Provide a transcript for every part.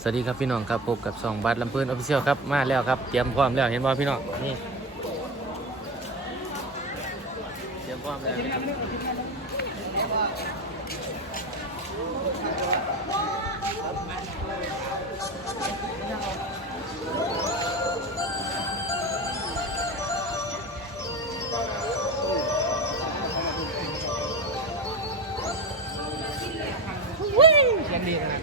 สวัสดีครับพี่น้องครับพบกับสองบัตรลำเพลินออฟฟิเชียลครับมาแล้วครับเตรียมพร้อมแล้วเห็นบ่พี่น้องนี่เตรียมพร้อมแล้วพี่น้องยังดีนะ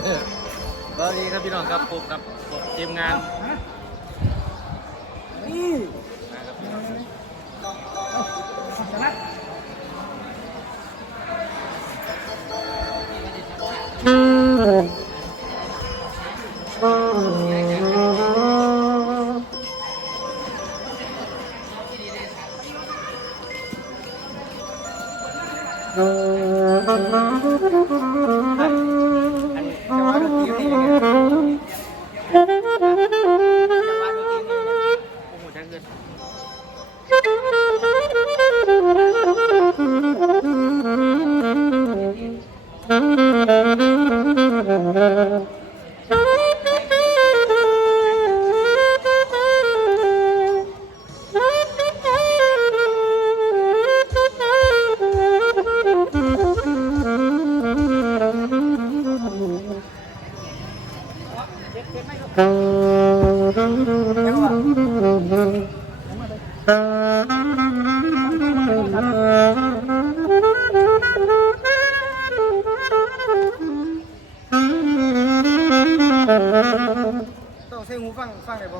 สวัสดีครับพี่น้องครับพบกับทีมงานนี่นะครับพี่น้องโต้องใช้หูฟังฟังได้บ่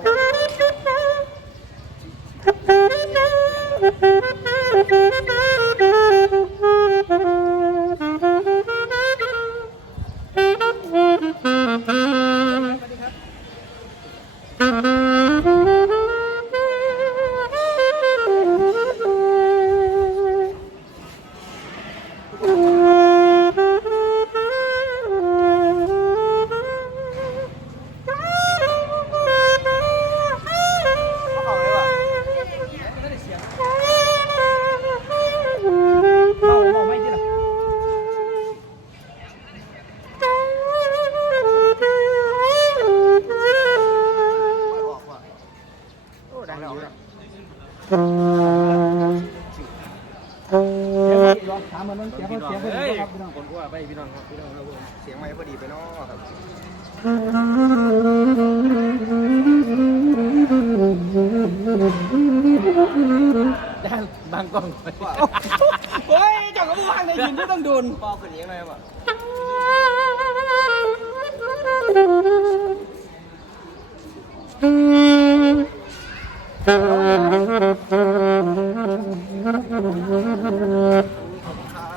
ถามมันมันเสียงมันเสียงพอดีครับพี่น้องคนว่าไปพี่น้องครับพี่น้องครับผมเสียงไม่พอดีไปเนาะครับด้านบางกล้องไปเฮ้ยเจ้าก็บ่วางในยินที่ต้องโดนปอขึ้นยังไงวะเ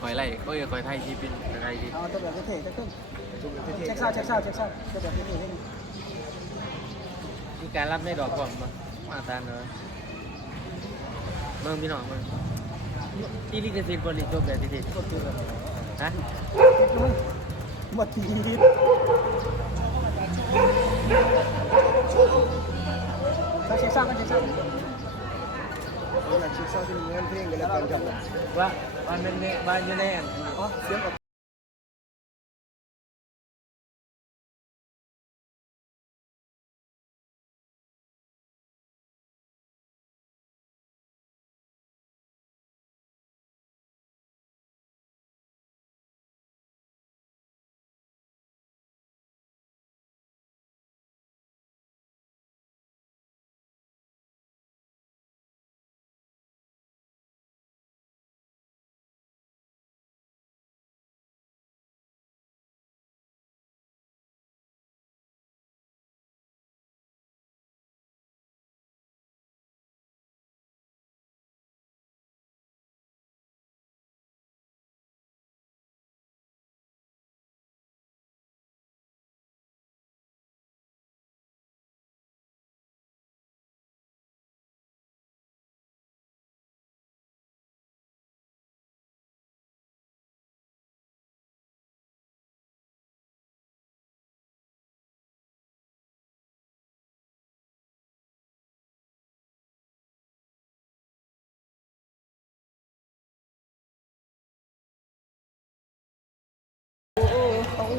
คอยไล่โอ้ยคอยไทยที่เป็นไทยที่เอาตัวแบบเท่ๆสักต้นเช็คเศร้าเช็คเศร้าเช็คเศร้าตัวแบบเท่ๆให้หน่อยมีการรับในดอกก่อนมามาตาเนอะเมืองพี่น้องเมืองที่ลิขสิทธิ์บริจบแบบที่กดตัวแบบฮะมาทีวิตถ้าเช็คเศร้าก็เช็คเศร้าอยาเช็คเศร้าที่เงินเพลงกันแล้วกันครับว่า วันเป็นเนี่ยวันอยู่ในอันอ๋อเสียงกั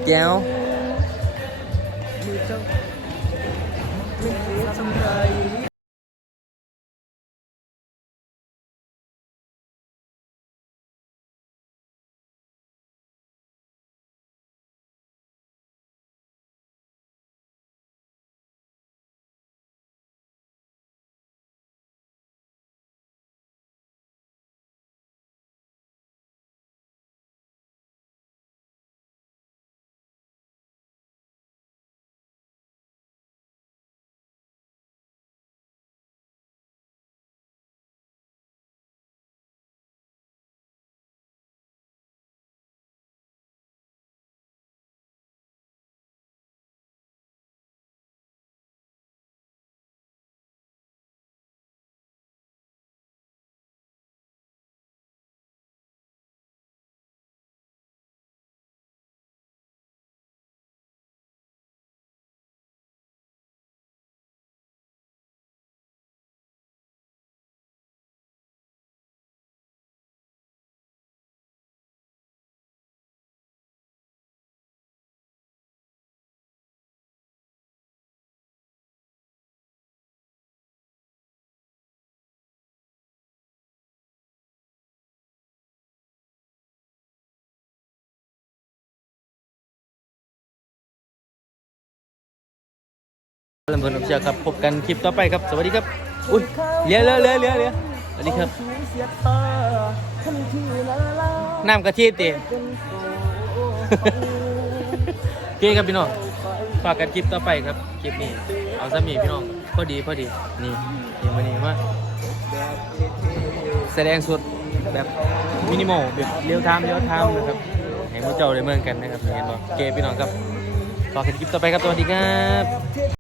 แลำเพลินน้ำเชียครับพบกันคลิปต่อไปครับ สวัสดีครับ อุ้ยเลี้ยเลี้ยเลี้ยเลี้ยเลี้ยสวัสดีครับ น้ำกะทิเต็มเป็นโอเคครับพี่น้อง ฝากกันคลิปต่อไปครับ คลิปนี้ เอาซะมีพี่น้อง พอดีพอดี นี่เดี๋ยววันนี้มาแสดงสดแบบมินิมอลแบบเลี้ยวไทม์เลี้ยวไทม์นะครับให้พวกเจ้าได้เมืองกันนะครับเห็นบ่โอเคพี่น้องครับฝากกันคลิปต่อไปครับสวัสดีครับ